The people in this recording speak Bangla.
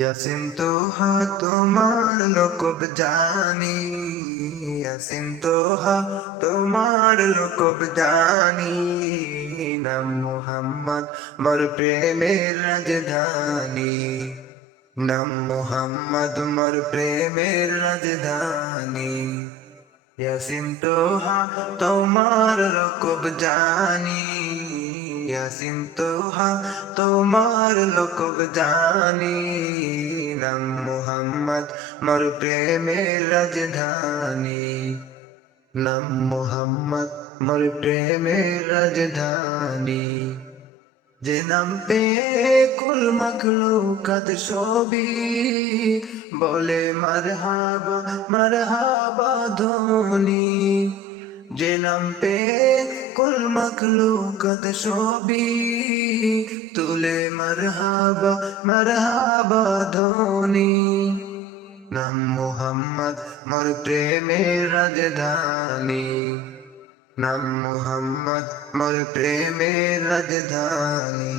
ইয়াসিন তোহা তোমার লোকব জানি, ইয়াসিন তোহা তোমার লোকব জানি। নাম মুহাম্মদ মোর প্রেমের রাজধানী, নাম মুহাম্মদ মোর প্রেমের রাজধানী। ইয়াসিন তোহা তোমার লোকব জানি, ইয়াসিন তোহা তোমার লোকব জানি। নাম মুহাম্মদ মোর প্রেমের রাজধানী, নাম মুহাম্মদ মোর প্রেমের রাজধানী। যে নাম পে কুল মখলুকাত সবই বলে মারহাবা মারহাবা ধ্বনি। যে নাম পে কুল মখলুকাত সবই তুলে মারহাবা মারহাবা ধ্বনি। নাম মুহাম্মদ মোর প্রেমের রাজধানী, নাম মুহাম্মদ মোর প্রেমের রাজধানী।